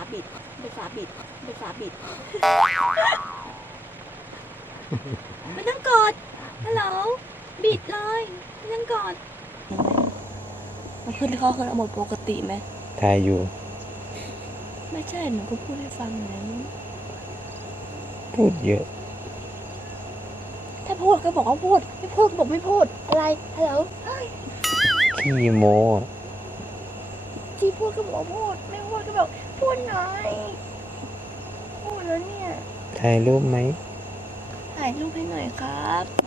าบิดเป็นฝาบิดเป็นฝาบิด ไม่ต้องกดฮัลโหลบิดเลยไม่ต้องกดมันขึ้นข้อขึ้นเอาหมดปกติไหมทายอยู่ ไม่ใช่หนูก็พูดให้ฟังนะพูดเยอะ ถ้าพูดก็บอกว่าพูด ไม่พูดก็บอกไม่พูด อะไรฮัลโหลเฮ้ยขี้โมที่พูดก็บอกว่าพูด ไม่พูดก็บอก พูดหน่อยพูดแล้วเนี่ยถ่ายรูปไหมถ่ายรูปให้หน่อยครับ